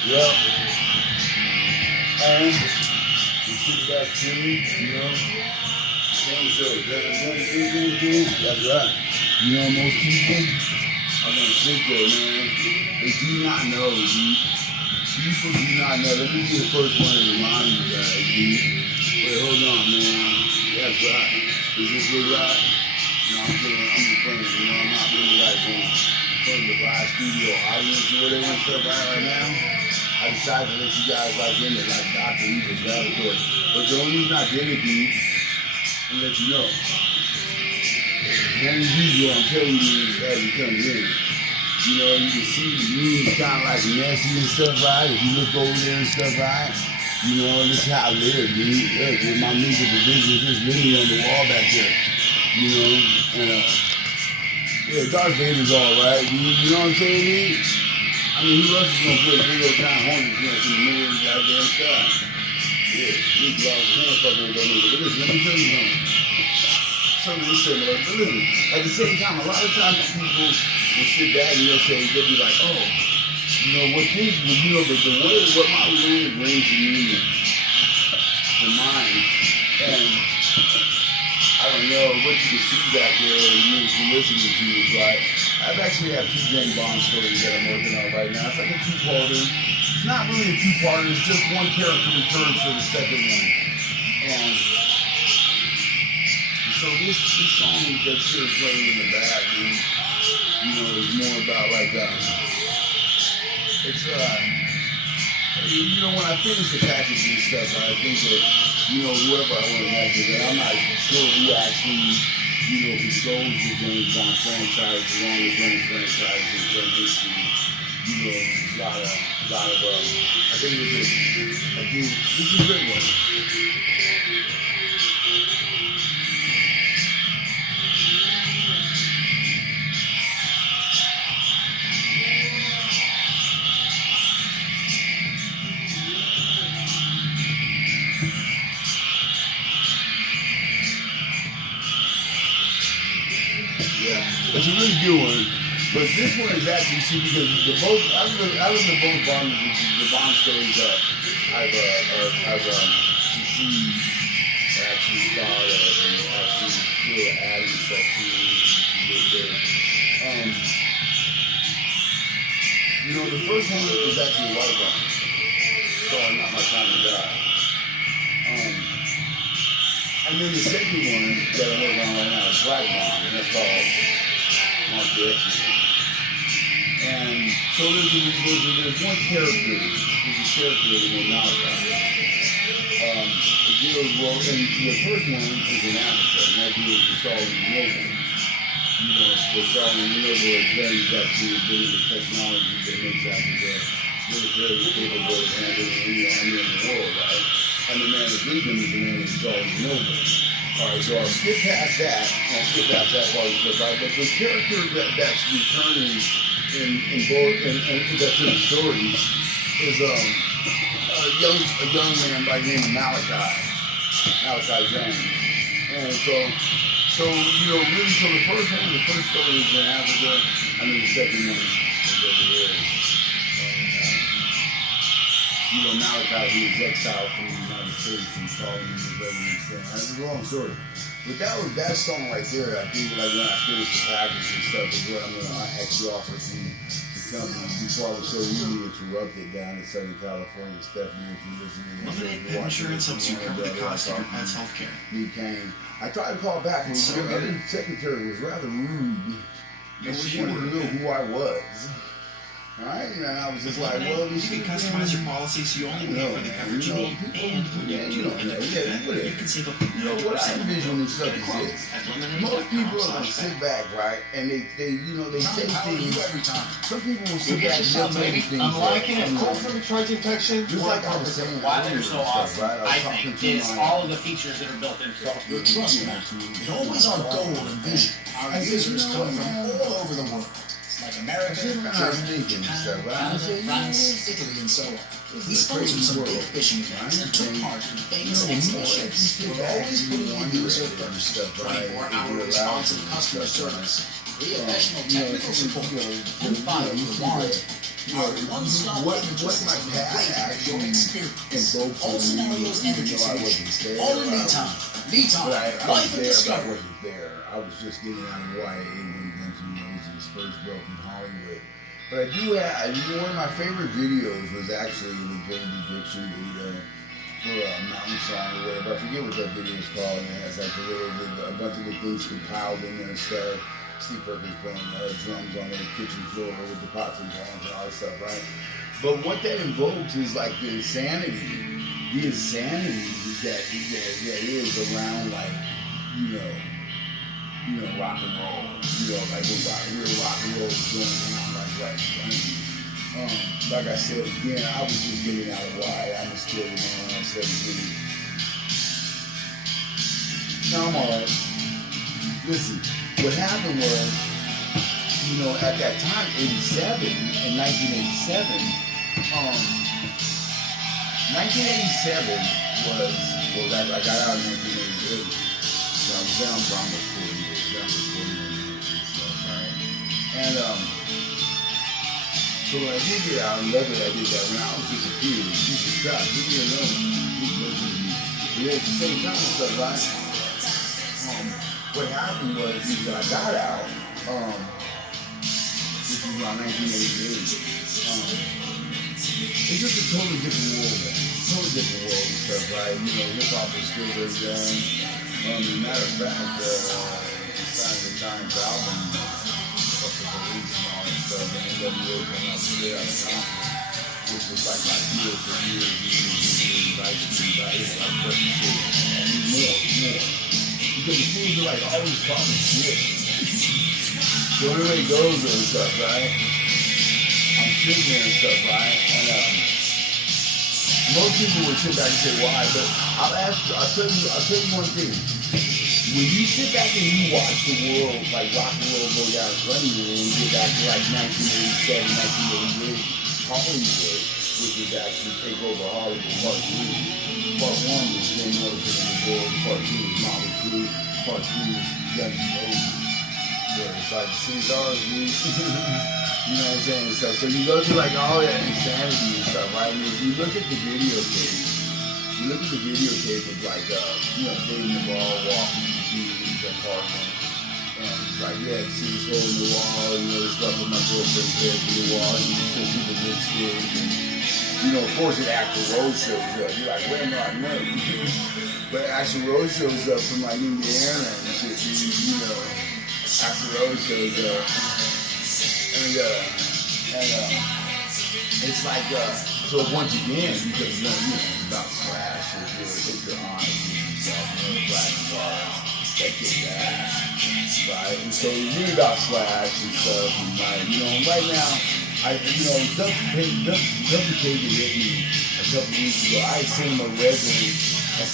Yep. And you sit back chilling, you know. Same show. That's right. You know, most people are gonna sit there, man. They do not know, dude. People do not know. Let me be the first one to remind you guys, dude. Wait, hold on, man. That's right. Is this look right? No, I'm just playing, you know, I'm not really like going to the live studio audience or whatever and stuff right now. I decided to let you guys like in it, like Dr. Evil's laboratory. But the only reason I did it, dude, and let you know. And as usual, I'm telling you this as it comes in. You know, you can see the room's kind of like messy and stuff, right? If you look over there and stuff, right? You know, this is how I live, dude. Look, with my music division, just literally on the wall back there. You know, and yeah, Darth Vader's all right, dude. You know what I'm saying, dude? I mean, who else is gonna put a big old giant hornet's nest in the middle of the goddamn sky? Yeah, these blocks can't fuck with that nigga. But listen, let me tell you something is similar. But listen, at the same time, a lot of times people will sit back and they'll be like, oh, you know, the word, what my room brings to me to mind, and I don't know what you can see back there and you listening to is like, I've actually have 2 James Bond stories that I'm working on right now. It's like a 2-parter. It's not really a 2-parter, it's just one character returns for the second one. And so this song that's here playing in the back, you know, is more about like, it's, you know, when I finish the packaging stuff, I think that, you know, whoever I want to message, and I'm not sure who actually, you know, controls the James Bond franchise, the longest running franchise in film history. You know, a lot of, I think this is a good one. It's a really good one, but this one is actually, see, because I live in both the Bond stories that I've received, actually thought of, and actually still adding stuff to it. You know, the first one is actually White Bond, called Not My Time to Die. And then the second one that I'm working on right now is Black Bond, and that's called Mark the Exorcist. And so there's one character, there's a character in Malachi. It deals, well, and the first one is in Africa, and that deals with Solomon Noble. You know, what Solomon Noble has done is actually building the technology that makes Africa military capable of handling any army in the world, right? And the man that's leading them is the man that's Solomon Noble. Alright, so I'll skip past that. I'll skip past that part of the stuff, right? But the character that's returning in both and that's in the stories is a young man by the name of Malachi Jones. And so you know, really, so the first story is in Africa, and then the second one is over here. You know, Malachi, he was exiled from the United States and Solomon was over in Spain. That's a long story. But that song right there, I think, like when I finish the package and stuff, is what I'm going to actually offer to the company. Before I was so really interrupted down in Southern California, Stephanie, if you're listening. Limited Pet Insurance helps you cover the cost of your pet's health care. Me came. I tried to call back, and the other secretary was rather rude. And she wanted to know who I was. Alright, and I was just like, well, you can customize your policy so you only pay for the coverage you need, and when you do end up with that, you can save up to 90%. What I envision and stuff is this. Most people are going to sit back, right, and they say things. Some people will sit back and they'll tell you things. I'm liking it. Cold for the charge infection. Just like I was saying. Why they're so awesome, I think, is all of the features that are built into it. Your trust map is always our goal and vision. Our users come from all over the world. Like America, Germany, Japan, Canada, France, Italy, and so on. We sponsored some big fishing events and took part in famous exhibitions. We're always putting you user first, 24-hour responsive customer service, professional technical support, and finally the warranty. You know, what my past actually invokes all scenarios, energy solutions, all in me time. Me time. Life and discovery. I wasn't there. I was just getting out of YA when Guns N' Roses first broke in Hollywood. But I do have, one of my favorite videos was actually the Great Eviction video for Mountain Song or whatever. I forget what that video is called. And it has like a bunch of the things compiled in there and stuff. Steve Perkins playing drums on the kitchen floor with the pots and pans and all that stuff, right? But what that invokes is like the insanity that is around, like, rock and roll. Like when real rock and roll is going on, like right. Like I said again, I was just getting out of why I'm still around 17. No, I'm alright. Listen. What happened was, at that time, 87, in 1987, 1987 was, I got out in 1988, so I was down for almost 40 years, down for 41 years and stuff, right? And, so when I did get out, and luckily I did that when I was just a kid, piece of crap, leave me alone, but at the same time and stuff, right? What happened was that I got out, this was around 1988, it's just a totally different world, man. Totally different world and stuff, right? Hip-hop was still very young. As a matter of fact, Signs of the Times album, Fuck the Police and all that stuff, and NWA came out straight out of Compton, which was like my deal for years, like Breaking Shit, more. Because the fools are like always talking shit. So everybody goes and stuff, right? I'm sitting there and stuff, right? And most people would sit back and say why, but I'll tell you one thing. When you sit back and you watch the world, like rock and roll go down running, when you get back to like 1987, 1988, Hollywood, which was actually Take Over Hollywood Part 3. Part 1 was Jane Morrison and the Boys, Part 2 was Molly Crew, Part 3 was Guns N' Roses. Where it's like $6, dude. You know what I'm saying? So you go through like all that insanity and stuff, right? And if you look at the videotape, of like, Dave Navarro walking through his apartment, and it's like, yeah, see this hole in the wall, this stuff with my girlfriend's head through the wall, you can still see the lipstick, and of course, an Axl Rose shows up. You're like, where am I? No. But Axl Rose shows up from like Indiana and shit. Axl Rose shows up, and it's like, so once again, because it's about Slash, if you're honest with yourself, black cars, that kick ass, right? And so it's really about Slash and stuff, and like, right now. Duffy Kagan hit me a couple weeks ago. I sent him a resume. I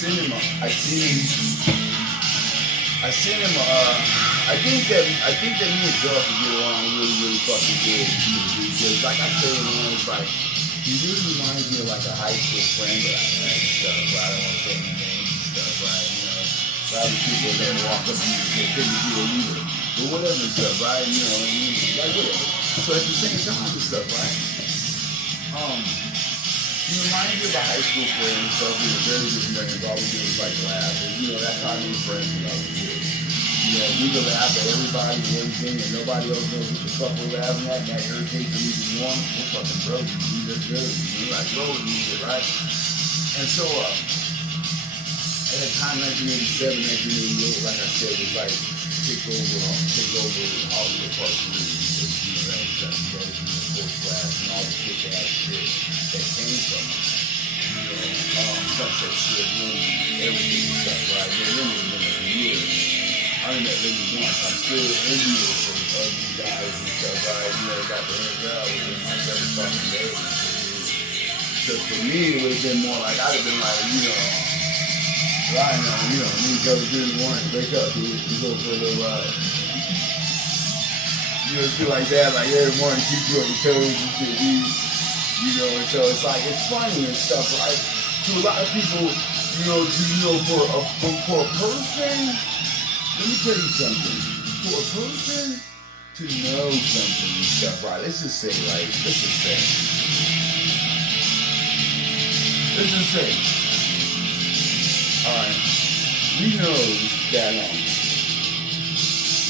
think that me and Duffy get along really, really fucking good. Because like I said, it's like, he really reminds me of like a high school friend that I had and stuff, but I don't want to say any names and stuff, right? A lot of people that walk up to you and say, couldn't be a leader. But whatever and stuff, right? Like whatever. So at the same time and stuff, right? He reminds me of a high school friend and stuff. We were very good friends. All we did was like laugh. And that's how I made friends when I was a kid. We could laugh at everybody and everything, and nobody else knows what the fuck we're laughing at, and that irritates them even more. We're fucking brothers, dude. That's good. We're like brothers and shit, right? And so, at the time, 1987, 1988, like I said, was like take over Hollywood Part 3. That was Guns N' Roses and Fort Slash and all the kick-ass shit that came from it. Sunset Strip, everything and stuff, right? Years. I only met Lady once. I'm still envious of these guys and stuff, right? Got to hang out with them like every fucking day. Because for me, it would have been more like, I'd have been like, Ryan, me and Joe do the morning, wake up, dude, we go for a little ride. Shit like that, like every morning, keep you on your toes and shit, dude. And so it's like, it's funny and stuff, right? To a lot of people, for a person, let me tell you something. For a person to know something and stuff, right? Let's just say, all right, we know that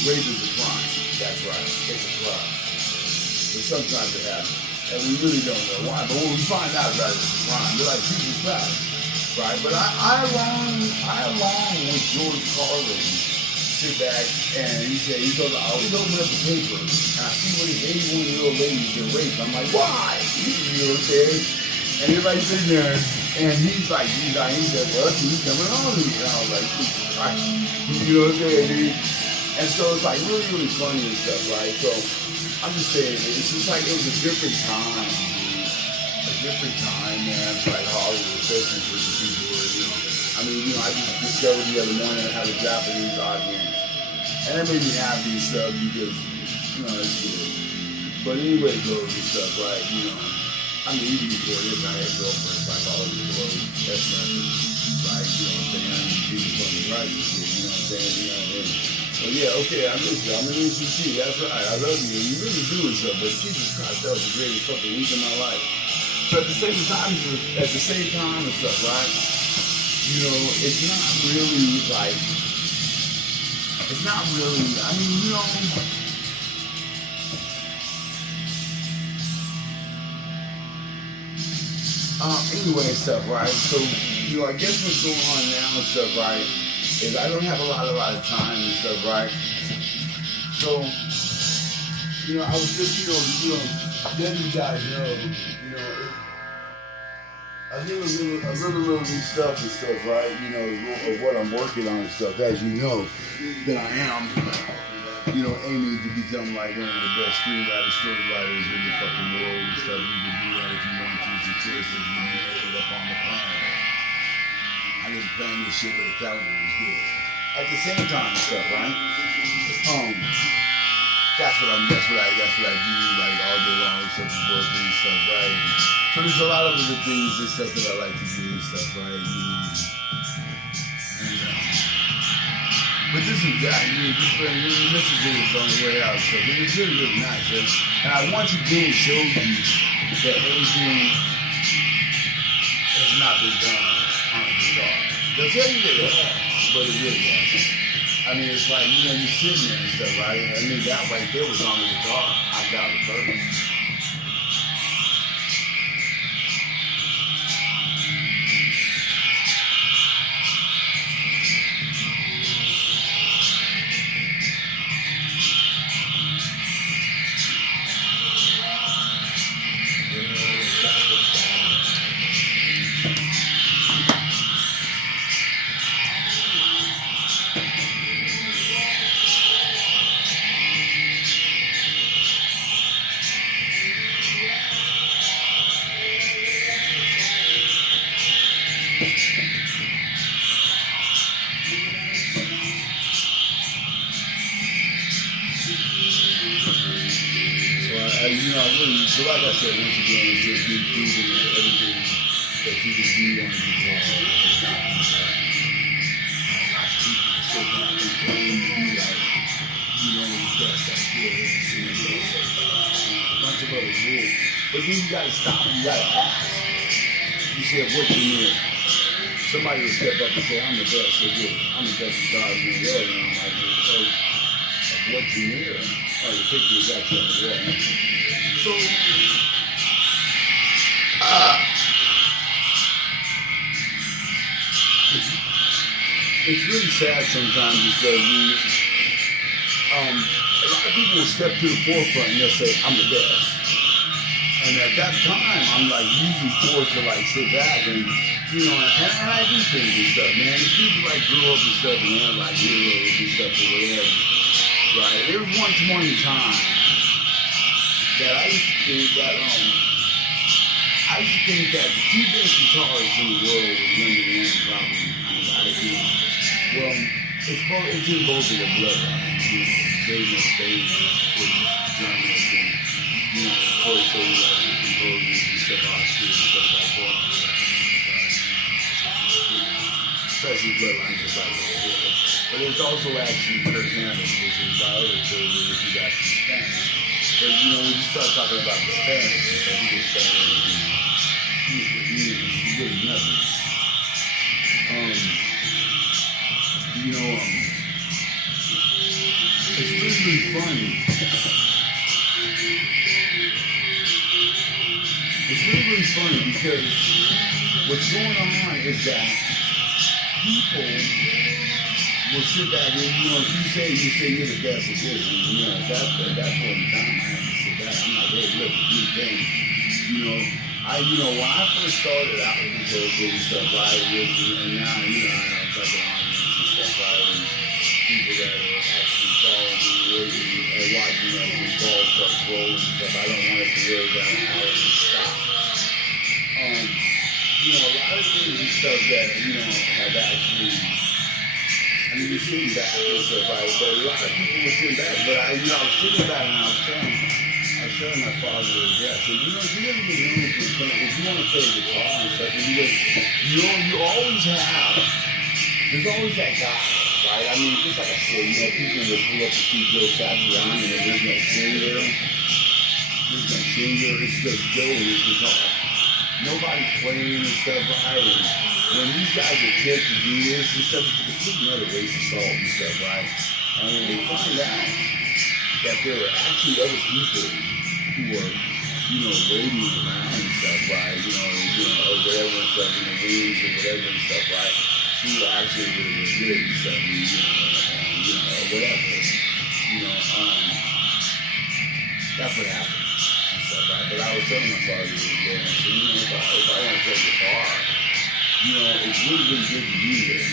rape is a crime. That's right, it's a crime. But sometimes it happens, and we really don't know why. But when we find out about it, it's a crime. We're like, Jesus Christ, right? But I along with George Carlin, sit back and he goes, I always open up the paper and I see what this 81-year-old lady's been raped. I'm like, why? You know what I'm saying? And everybody's sitting there, and he's like, he said, well, he's coming on to me. And I was like, right. You know what I'm saying, dude? And so it's like really, really funny and stuff, right? So I'm just saying, it's just like it was a different time, dude. A different time, man. It's like Hollywood, especially for the people, you know. I mean, you know, I just discovered the other morning I had a Japanese audience. And that made me happy and stuff because, you know, it's good. But anyway, it goes and stuff, right? You know, I mean, even before this, I had girlfriends like all over the world. That's nothing. Right? You know what I'm saying? I mean, people from the right and shit, you know what I'm saying? You know what I mean? But yeah, okay, I miss you. I'm an ECT. That's right. I love you. You really do and stuff. But Jesus Christ, that was the greatest fucking week of my life. So at the same time and stuff, right? You know, it's not really like, I mean, you know, anyway and stuff, right? So, you know, I guess what's going on now and stuff, right, is I don't have a lot of time and stuff, right? So, you know, I was just, you know, letting you guys know, you know, a little stuff and stuff, right? You know, of what I'm working on and stuff. As you know, that I am, you know, aiming to become like one of the best screenwriters, story-writers in the fucking world and stuff. You can do that if you want to. It's a choice that you made it up on the planet. I didn't plan this shit with a calendar. It was good. At the same time and stuff, right? That's what I do, like all day long and stuff, working and stuff, right? So there's a lot of other things and stuff that I like to do and stuff, right? But this is that, listen to this on the way out, so it's really, really nice, right? And I want to again show you that everything has not been done on a guitar. They'll tell you that it has, but it really hasn't. I mean, it's like, you know, you're sitting there and stuff, right? I mean, that right there was on the guitar. I got it first. So like I said, once again, it's just me proving that everything that you can do on the guitar is not easy. Lots of people are so down and claim to be like, you know, the best I feel and see and a bunch of other rules. But then you gotta stop and you gotta ask. You say, what you need? Somebody will step up and say, I'm the best, so good. I'm the best guitarist in the world. And I'm like, well, of what you hear? Oh, the picture is actually on the wall. So, it's really sad sometimes because a lot of people will step to the forefront and they'll say, I'm the best. And at that time, I'm like usually forced to like sit back and, you know, and I do things and stuff, man. If people like grew up and stuff and they're like heroes and stuff or whatever, right? There was one point in time that I used to think that the two best guitarists in the world was #1 probably. Well, it's in both of the bloodlines. You know, Dave Mustaine with journalists and, you know, of course, so we like the composers and stuff, Oscar and stuff like that. Especially bloodlines just like that. But it's also actually Kirk Hammett, which is my other favorite, which is actually Spanish. But you know, when you start talking about the Spanish, it's like he was Spanish and he really nothing. You know, it's really, really funny. It's really, really funny because what's going on is that people will sit back and, you know, if you say you're the best at this, and, you know, at that point in time, I have to sit back. I'm like, hey, look, you think, you know, when I first started out with this whole thing and stuff, right, and now, you know, I have like an audience and stuff, right, and people that are actually following me, waiting, and watching us and ball trucks roll and stuff. I don't want it to roll down an hour and stop. You know, a lot of things and stuff that, you know, have actually, I mean, you're sitting back and stuff, right, but a lot of people were sitting back, but I was sitting back and I was telling my father, yeah, I said, you know, if you ever get known if you want to play guitar and stuff, because, you know, you always have, there's always that guy, right? I mean, just like I said, you know, people will pull up to see Joe Satriani and there's no singer, it's just Joe and his guitar. Nobody's playing and stuff, right? And when these guys attempt to do this and stuff, it's a complete another waste of salt and stuff, right? And when they find out that there are actually other people who are, you know, waiting around and stuff, right? You know, or whatever and stuff, in the wings or whatever and stuff, right? Who are actually really good and stuff, or whatever. You know, that's what happened. Right? But I was telling my father, yeah, I said, you know, if I want to play guitar, you know, it's really, really good to use it.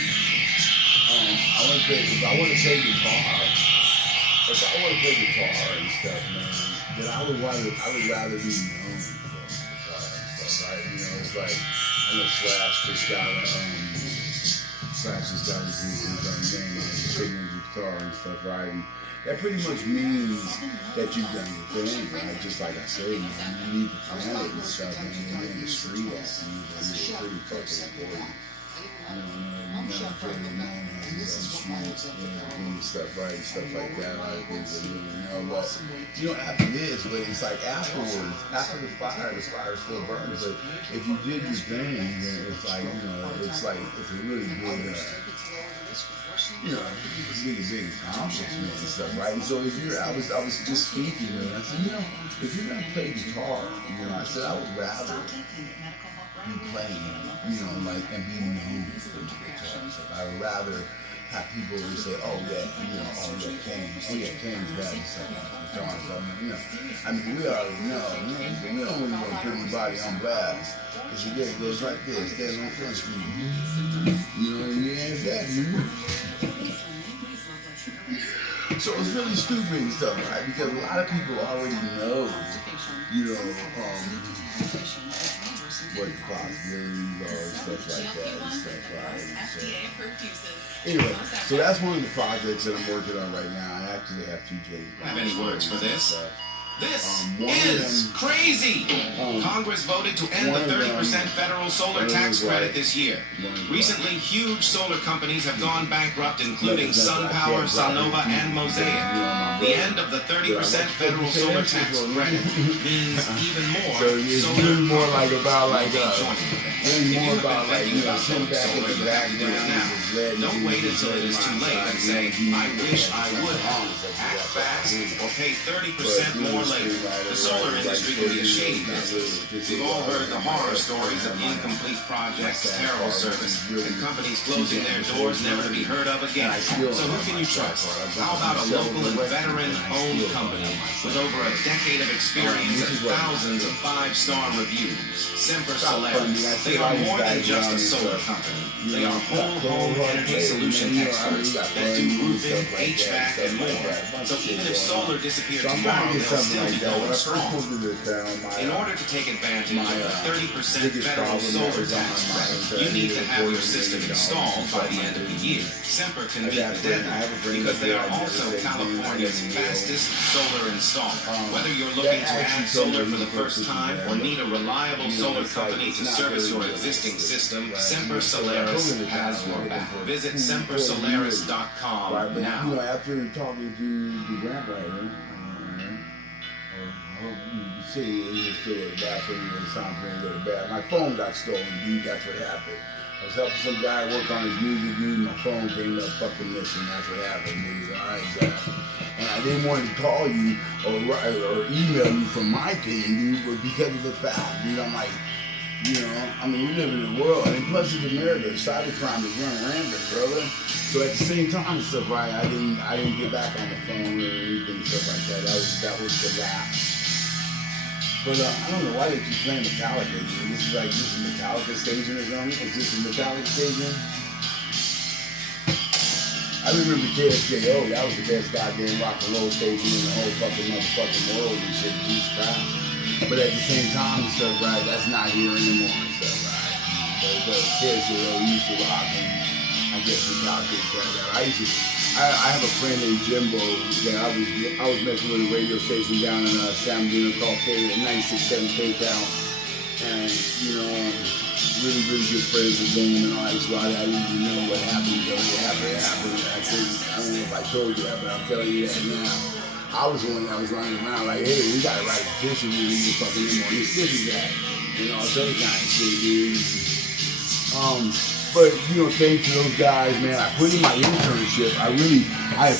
If I want to play guitar and stuff, man, then I would rather be known for guitar and stuff, right? You know, it's like, I know Slash just got his name on his signature guitar and stuff, right? And that pretty much means that you've done your thing, right? Just like I said, man, you need to plan it and stuff, man. You're in the street at, you're pretty fucking important. You know, Jordan Moon has his own street, doing stuff, right? Stuff like that, a lot of things that you really know. But, you know, after this, but it's like afterwards, after the fire still burns. But if you did your thing, then it's like, you know, it's a really good, you know, really big accomplishment and stuff, right? And so I was just speaking, and I said, you know, if you're gonna play guitar, you know, I said I would rather be playing, you know, like, and be known for the guitar and stuff. I would rather have people who say, oh yeah, you know, Kane's bad and stuff, guitar and stuff. You know, I mean, we already know, we don't really want to put anybody on blast. Because it goes like this, there's on Front Street. You know, you ain't that, So it's really stupid and stuff, right? Because a lot of people already know, you know, what the possibilities are and stuff like that and stuff, right? So, anyway, so that's one of the projects that I'm working on right now. I actually have two J's. Have any words for this? This is crazy! Congress voted to end the 30% federal solar tax credit this year. Recently, huge solar companies have gone bankrupt, including SunPower, Sunnova, and Mosaic. The end of the 30% federal solar tax credit means even more solar more like about like if you have been thinking about putting solar in the background now, don't wait until it is too late and say, I wish I would have. Act fast or pay 30% more later. The solar industry can be a shady business. We've all heard the horror stories of incomplete projects, terrible service, and companies closing their doors never to be heard of again. So who can you trust? How about a local and veteran-owned company with over a decade of experience and thousands of 5-star reviews? Semper Solaris. They are more than just a solar company. They are whole home energy solution experts that do roofing, HVAC, and more. So even if solar disappeared tomorrow, they'll still be going strong. In order to take advantage of the 30% federal solar tax credit, you need to have your system installed by the end of the year. Semper can meet the deadline because they are also California's fastest solar installer. Whether you're looking to add solar for the first time or need a reliable solar company to service your your existing system, Semper Solaris has your back. Visit SemperSolaris.com Right, but now. you know, after talking to the grant writer, I hope you say it's still a bad for me or something, a little bad. My phone got stolen, dude. That's what happened. I was helping some guy work on his music, dude. My phone came up fucking missing. That's what happened, dude. All right, Zach. And I didn't want to call you or email you from my thing, dude, but because of the fact, dude, I'm like, you know, I mean, we live in a world, and plus it's America, cybercrime is running rampant, brother. So at the same time and stuff, right, I didn't get back on the phone or anything, stuff like that. That was the lapse. But I don't know why they keep playing Metallica. Dude. This is Metallica station or something. Is this a Metallica station? I remember KSJO. That was the best goddamn rock and roll station in the whole fucking motherfucking world and shit. These crap. But at the same time and stuff, right, that's not here anymore and stuff, right? But KSJO used to rock, and I guess Metallica said that. I have a friend named Jimbo that I was messing with a radio station down in San Bernardino called 96.7 K-Town, and you know, really good friends with them and all that. So I didn't even know what happened. It happened. I don't know if I told you that, but I'm telling you that now. I was the one that was running around like, hey, we gotta write a petition, we need to fucking in on this city guy, you know, some kind of shit, dude. But, you know, thanks to those guys, man, I put in my internship. I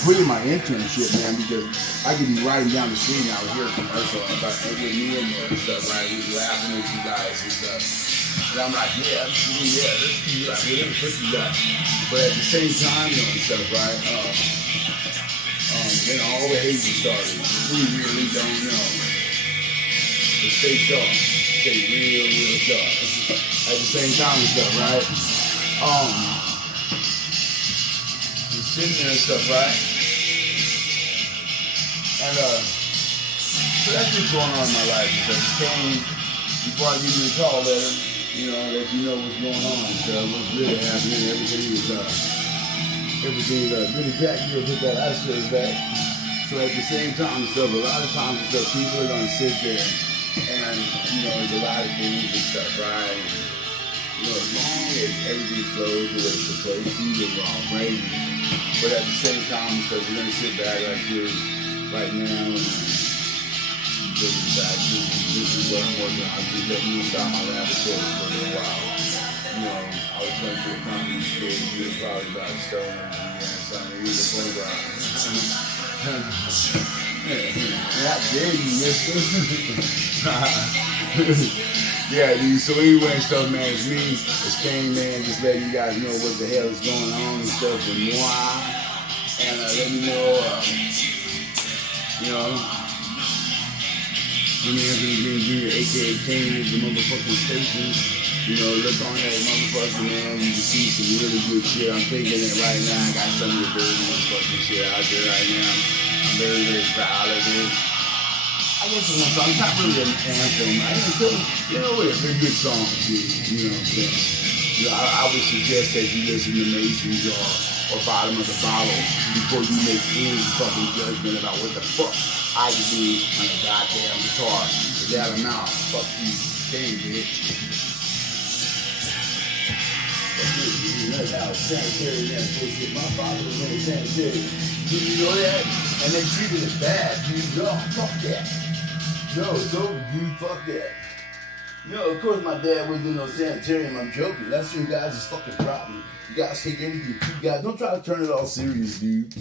put in my internship, man, because I could be riding down the street and I would hear a commercial about with me in there and stuff, right? We were laughing at you guys and stuff. And I'm like, yeah, let's do like whatever put you guys. But at the same time, you know, and stuff, right? Then all the hate started. We really don't know. But stay sharp. Stay real sharp. At the same time and stuff, right? You're sitting there and stuff, right? And so that's what's going on in my life. Because it came before I give you a call letter, you know, let you know what's going on. So what's really happening, everything is really back. You'll put that iceberg back. So at the same time, so a lot of times, so people are gonna sit there, and you know, there's a lot of things and stuff, right? You know, as long as everything flows the way it's supposed to, you're all right. But at the same time, so we're gonna sit back like this right now, and this is what I'm working on. I'm just letting you inside my laboratory for a little while. You know, I was going to a comedy school, you were probably about stolen, and something, you were playground. How dare you, mister? Yeah, dude, so anyway, stuff, man, it's me, it's Kane, man, just letting you guys know what the hell is going on and stuff, and why, and let me know, you know, I'm Anthony Green Jr., a.k.a. Kane, is the motherfucking station. You know, look on that motherfucker, man. You can see some really good shit. I'm thinking that right now. I got some of the dirty motherfucking shit out there right now. I'm very proud of it. I guess it's one song. It's not really an anthem. You know, it's a good song, dude. You know what I'm saying? You know, I would suggest that you listen to Mason's or Bottom of the Bottle before you make any fucking judgment about what the fuck I can do on a goddamn guitar for that amount. Fuck you, Kane, bitch. That's how sanitary that bullshit. My father was in the sanitary. Did you know that? And they treated it bad, dude. No, fuck that. No, it's over, dude. Fuck that. No, of course my dad wasn't in no sanitarium. I'm joking. That's your guys' fucking problem. You guys take everything. You guys don't try to turn it all serious, dude.